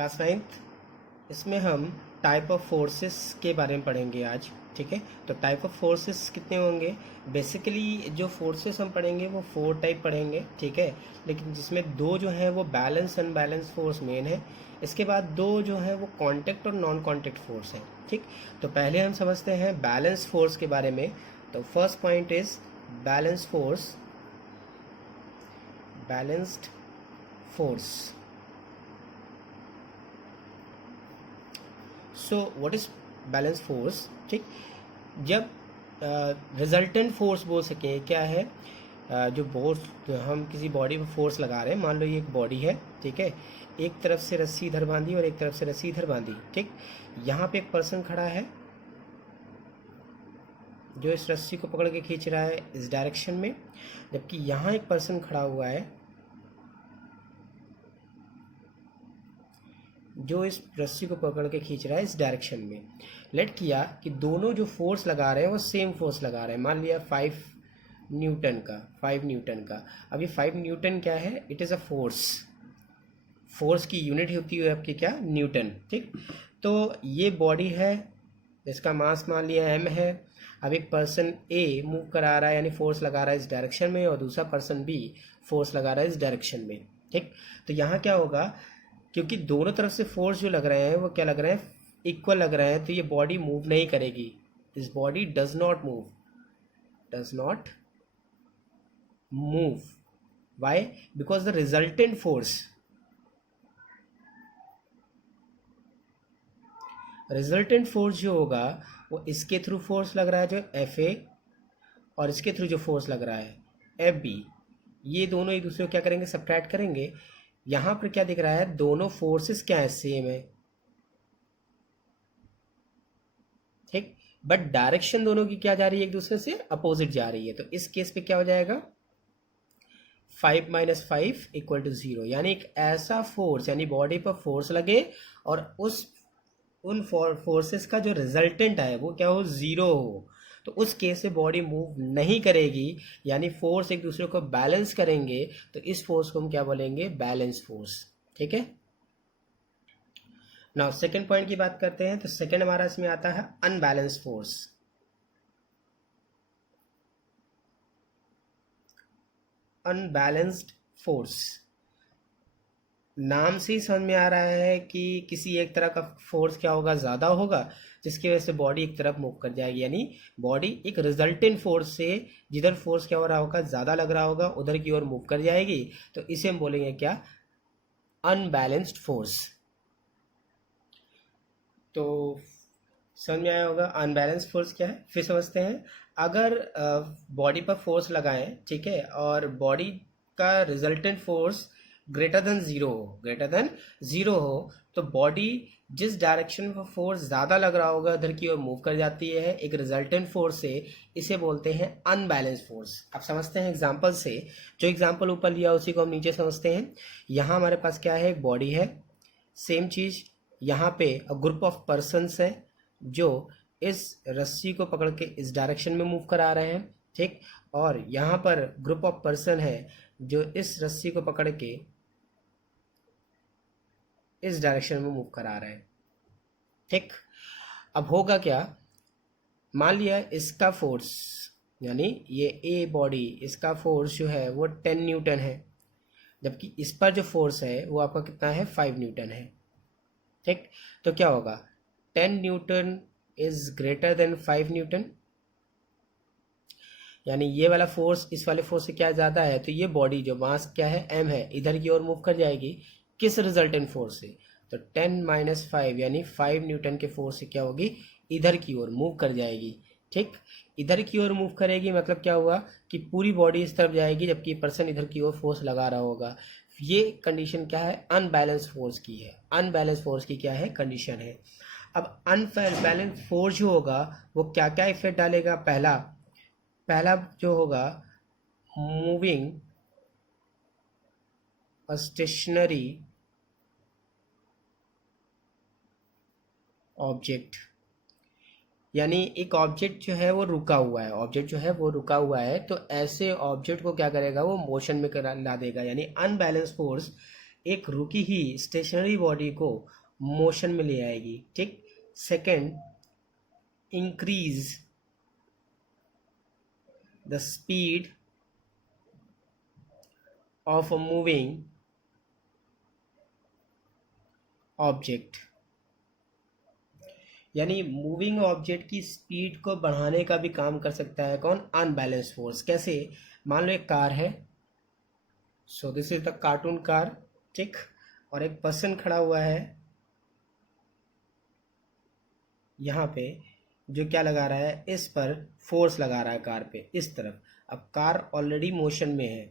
Class 9th। इसमें हम type of forces के बारे में पढ़ेंगे आज। ठीक है, तो टाइप ऑफ फोर्सेस कितने होंगे? बेसिकली जो फोर्सेस हम पढ़ेंगे वो 4 टाइप पढ़ेंगे। ठीक है, लेकिन जिसमें 2 जो है वो बैलेंस अनबैलेंस फोर्स मेन है। इसके बाद 2 जो है वो कांटेक्ट और नॉन कांटेक्ट फोर्स है। ठीक, तो पहले हम समझते हैं बैलेंस फोर्स के बारे में। तो first point is balance force, balanced force. So what is balance force? ठीक, जब रिजल्टेंट फोर्स बोल सके क्या है, जो फोर्स हम किसी बॉडी पर फोर्स लगा रहे हैं, मान लो ये एक बॉडी है। ठीक है, एक तरफ से रस्सी इधर बांधी और एक तरफ से रस्सी इधर बांधी। ठीक, यहाँ पे एक पर्सन खड़ा है जो इस रस्सी को पकड़ के खींच रहा है इस डायरेक्शन में, जबकि यहाँ एक पर्सन खड़ा हुआ है जो इस रस्सी को पकड़ के खींच रहा है इस डायरेक्शन में। लेट किया कि दोनों जो फोर्स लगा रहे हैं वो सेम फोर्स लगा रहे हैं। मान लिया 5 न्यूटन का। अभी 5 न्यूटन क्या है? It is a force. Force की यूनिट होती है आपकी क्या? न्यूटन। ठीक, तो ये बॉडी है, इसका मास मान लिया m है। अब एक पर्सन A मूव करा रहा है, यानी फोर्स लगा रहा है इस डायरेक्शन में, और दूसरा पर्सन B फोर्स लगा रहा है इस डायरेक्शन में। ठीक, तो यहाँ क्या होगा, क्योंकि दोनों तरफ से फोर्स जो लग रहे हैं वो क्या लग रहे हैं? इक्वल लग रहे हैं, तो ये बॉडी मूव नहीं करेगी। This body does not move. Why? Because the resultant force जो होगा वो इसके थ्रू फोर्स लग रहा है जो FA, और इसके थ्रू जो फोर्स लग रहा है FB। ये दोनों एक दूसरे को क्या करेंगे? सब्ट्रैक्ट करेंगे। यहां पर क्या दिख रहा है? दोनों फोर्सेस क्या है? सेम है। ठीक, बट डायरेक्शन दोनों की क्या जा रही है? एक दूसरे से अपोजिट जा रही है। तो इस केस पे क्या हो जाएगा? 5 - 5 = 0। यानी एक ऐसा फोर्स, यानी बॉडी पर फोर्स लगे और उन फोर्सेस का जो रिजल्टेंट है वो क्या हो? 0 हो, तो उस केस से बॉडी मूव नहीं करेगी। यानी फोर्स एक दूसरे को बैलेंस करेंगे, तो इस फोर्स को हम क्या बोलेंगे? Balance force. ठीक है, नाउ सेकेंड पॉइंट की बात करते हैं। तो सेकेंड हमारा इसमें आता है अनबैलेंस फोर्स। अनबैलेंस्ड फोर्स, नाम से ही समझ में आ रहा है कि किसी एक तरह का फोर्स क्या होगा? ज़्यादा होगा, जिसकी वजह से बॉडी एक तरफ मूव कर जाएगी। यानी बॉडी एक रिजल्टेंट फोर्स से जिधर फोर्स क्या हो रहा होगा? ज़्यादा लग रहा होगा, उधर की ओर मूव कर जाएगी। तो इसे हम बोलेंगे क्या? Unbalanced force. तो समझ में आया होगा अनबैलेंस फोर्स क्या है। फिर समझते हैं, अगर बॉडी पर फोर्स लगाएं, ठीक है, और बॉडी का resultant force greater than zero हो, तो बॉडी जिस डायरेक्शन में फोर्स ज़्यादा लग रहा होगा उधर की ओर मूव कर जाती है एक रिजल्टेंट फोर्स से। इसे बोलते हैं अनबैलेंस फोर्स। अब समझते हैं एग्जाम्पल से। जो एग्जाम्पल ऊपर लिया उसी को हम नीचे समझते हैं। यहाँ हमारे पास क्या है? एक बॉडी है। सेम चीज़ यहाँ पे ग्रुप ऑफ पर्सनस है जो इस रस्सी को पकड़ के इस डायरेक्शन में मूव करा रहे हैं। ठीक, और यहाँ पर ग्रुप ऑफ पर्सन है जो इस रस्सी को पकड़ के इस डायरेक्शन में मूव करा रहे हैं। ठीक, अब होगा क्या? मान लिया इसका फोर्स, यानी ये ए बॉडी, इसका फोर्स जो है वो 10 न्यूटन है, जबकि इस पर जो फोर्स है वो आपका कितना है? 5 न्यूटन है। ठीक, तो क्या होगा? 10 Newton is greater than 5 Newton, यानी ये वाला फोर्स इस वाले फोर्स से क्या ज़्यादा है, तो ये बॉडी जो मास क्या है? m है, इधर की ओर मूव कर जाएगी। किस रिजल्टेंट फोर्स से? तो 10 - 5 यानी 5 न्यूटन के फोर्स से क्या होगी? इधर की ओर मूव कर जाएगी। ठीक, इधर की ओर मूव करेगी मतलब क्या हुआ कि पूरी बॉडी इस तरफ जाएगी, जबकि पर्सन इधर की ओर फोर्स लगा रहा होगा। ये कंडीशन क्या है? अनबैलेंस फोर्स की है। अनबैलेंस फोर्स की क्या है? कंडीशन है। अब अनबैलेंस फोर्स जो होगा वो क्या क्या इफेक्ट डालेगा? पहला जो होगा, मूविंग अ स्टेशनरी ऑब्जेक्ट, यानी एक ऑब्जेक्ट जो है वो रुका हुआ है, तो ऐसे ऑब्जेक्ट को क्या करेगा? वो मोशन में ला देगा। यानी अनबैलेंस फोर्स एक रुकी ही स्टेशनरी बॉडी को मोशन में ले आएगी, ठीक। Second, increase the speed of a moving object, यानी मूविंग ऑब्जेक्ट की स्पीड को बढ़ाने का भी काम कर सकता है कौन? Unbalance force. कैसे? मान लो एक कार है, so this is the cartoon car, ठीक, और एक पर्सन खड़ा हुआ है यहाँ पे, जो क्या लगा रहा है, इस पर फोर्स लगा रहा है कार पे, इस तरफ। अब कार ऑलरेडी मोशन में है,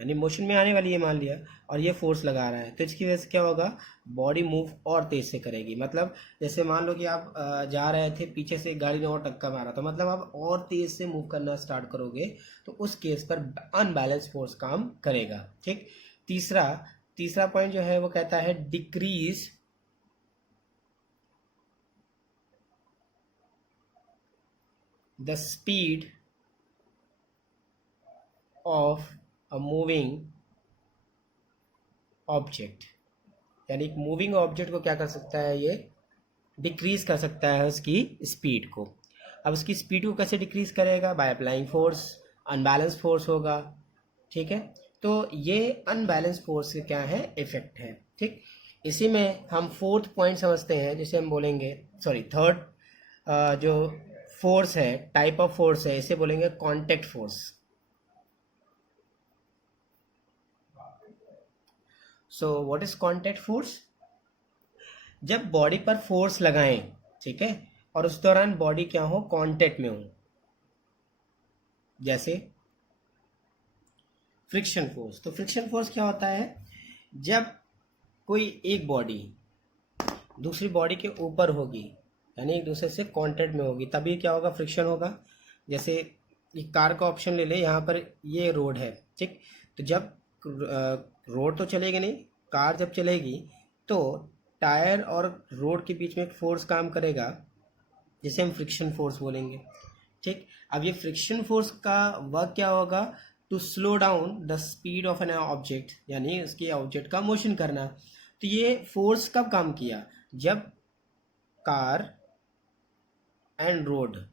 यानी मोशन में आने वाली है मान लिया, और ये फोर्स लगा रहा है, तो इसकी वजह से क्या होगा, बॉडी मूव और तेज से करेगी। मतलब जैसे मान लो कि आप जा रहे थे, पीछे से एक गाड़ी ने और टक्कर मारा, तो मतलब आप और तेज से मूव करना स्टार्ट करोगे, तो उस केस पर अनबैलेंस फोर्स काम करेगा, ठीक। तीसरा पॉइंट जो है वो कहता है decrease the speed of a moving object, यानी एक मूविंग ऑब्जेक्ट को क्या कर सकता है, ये डिक्रीज कर सकता है उसकी स्पीड को। अब उसकी स्पीड को कैसे डिक्रीज करेगा? By applying force, unbalance force होगा, ठीक है। तो ये अनबैलेंस फोर्स के क्या है, इफेक्ट है, ठीक। इसी में हम फोर्थ पॉइंट समझते हैं, जिसे हम बोलेंगे, सॉरी थर्ड जो फोर्स है, टाइप ऑफ फोर्स है, इसे बोलेंगे contact force. So what is contact force? जब बॉडी पर फोर्स लगाएं, ठीक है, और उस दौरान बॉडी क्या हो, कांटेक्ट में हो, जैसे फ्रिक्शन फोर्स। तो फ्रिक्शन फोर्स क्या होता है, जब कोई एक बॉडी दूसरी बॉडी के ऊपर होगी, यानी एक दूसरे से कांटेक्ट में होगी, तभी क्या होगा, फ्रिक्शन होगा। जैसे ये कार का ऑप्शन ले ले, यहाँ पर ये रोड है, ठीक, तो जब रोड तो चलेगी नहीं, कार जब चलेगी तो टायर और रोड के बीच में एक फोर्स काम करेगा, जिसे हम फ्रिक्शन फोर्स बोलेंगे, ठीक। अब ये फ्रिक्शन फोर्स का वर्क क्या होगा, to slow down the speed of an object, यानी उसके ऑब्जेक्ट का मोशन करना। तो ये फोर्स कब काम किया, जब कार एंड रोड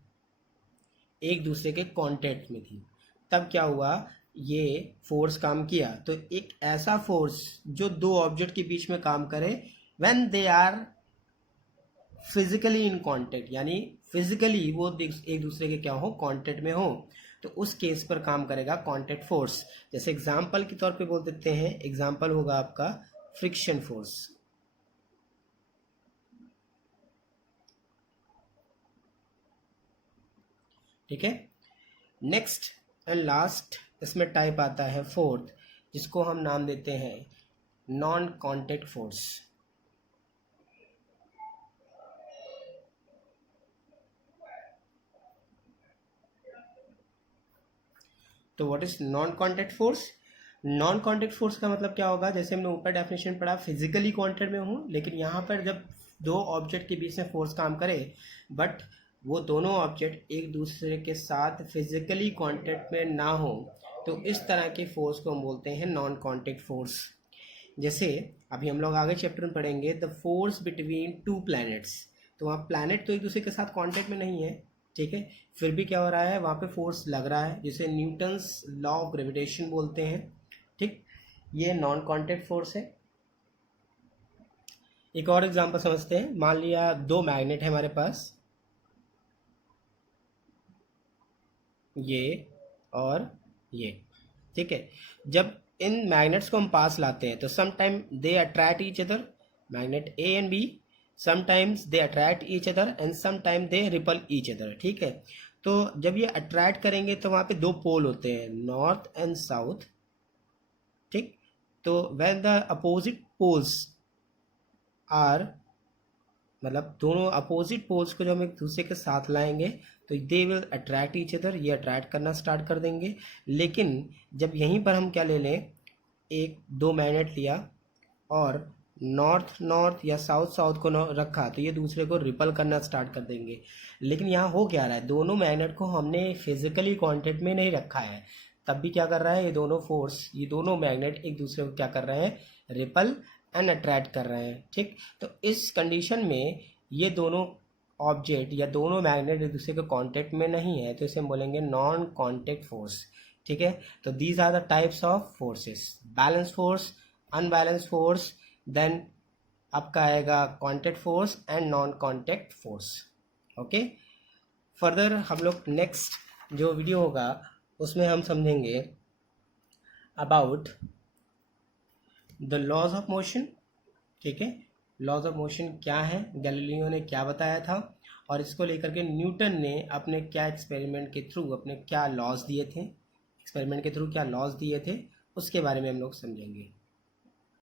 एक दूसरे के कांटेक्ट में थी, तब क्या हुआ, ये फोर्स काम किया। तो एक ऐसा फोर्स जो दो ऑब्जेक्ट के बीच में काम करे when they are physically in contact, यानी फिजिकली वो एक दूसरे के क्या हो, कांटेक्ट में हो, तो उस केस पर काम करेगा कांटेक्ट फोर्स। जैसे एग्जांपल के तौर पे बोल देते हैं, एग्जांपल होगा आपका फ्रिक्शन फोर्स, ठीक है। नेक्स्ट एंड लास्ट इसमें टाइप आता है फोर्थ, जिसको हम नाम देते हैं नॉन कांटेक्ट फोर्स। तो what is non contact force? Non contact force का मतलब क्या होगा, जैसे हमने ऊपर डेफिनेशन पढ़ा, फिजिकली कांटेक्ट में हूँ, लेकिन यहाँ पर जब दो ऑब्जेक्ट के बीच में फोर्स काम करे, बट वो दोनों ऑब्जेक्ट एक दूसरे के साथ फिजिकली कांटेक्ट में ना हो, तो इस तरह के फोर्स को हम बोलते हैं नॉन कांटेक्ट फोर्स। जैसे अभी हम लोग आगे चैप्टर में पढ़ेंगे the force between two planets, तो वहाँ प्लैनेट तो एक दूसरे के साथ कांटेक्ट में नहीं है, ठीक है, फिर भी क्या हो रहा है, वहाँ पे फोर्स लग रहा है, जिसे न्यूटन्स लॉ ऑफ ग्रेविटेशन बोलते हैं, ठीक। ये नॉन कांटेक्ट फोर्स है। एक और एग्जांपल समझते हैं, मान लिया दो मैग्नेट है हमारे पास, ये और ये, ठीक है। जब इन मैग्नेट्स को हम पास लाते हैं तो some time they attract each other, magnet A and B, sometimes they attract each other and sometime they repel each other, ठीक है। तो जब ये अट्रैक्ट करेंगे तो वहाँ पे दो पोल होते हैं, नॉर्थ एंड साउथ, ठीक। तो when the opposite poles are, मतलब दोनों अपोजिट पोल्स को जब हम एक दूसरे के साथ लाएंगे तो they will attract each other, ये अट्रैक्ट करना स्टार्ट कर देंगे। लेकिन जब यहीं पर हम क्या ले लें, एक दो मैग्नेट लिया और नॉर्थ नॉर्थ या साउथ साउथ को रखा, तो ये दूसरे को रिपल करना स्टार्ट कर देंगे। लेकिन यहाँ हो क्या रहा है, दोनों मैग्नेट को हमने फिजिकली कांटेक्ट में नहीं रखा है, तब भी क्या कर रहा है, ये दोनों फोर्स, ये दोनों मैग्नेट एक दूसरे को क्या कर रहे हैं, रिपल एंड अट्रैक्ट कर रहे हैं। ठीक, तो इस कंडीशन में ये दोनों ऑब्जेक्ट या दोनों मैग्नेट एक दूसरे के कांटेक्ट में नहीं है, तो इसे हम बोलेंगे नॉन कांटेक्ट फोर्स। ठीक है, तो these are the types of forces, balance force, unbalance force, then आपका आएगा contact force and non contact force. Okay, further हम लोग नेक्स्ट जो वीडियो होगा उसमें हम समझेंगे about the laws of motion. ठीक है, लॉज ऑफ मोशन क्या है, गैलीलियो ने क्या बताया था, और इसको लेकर के न्यूटन ने अपने क्या एक्सपेरिमेंट के थ्रू अपने क्या लॉज दिए थे, एक्सपेरिमेंट के थ्रू क्या लॉज दिए थे, उसके बारे में हम लोग समझेंगे।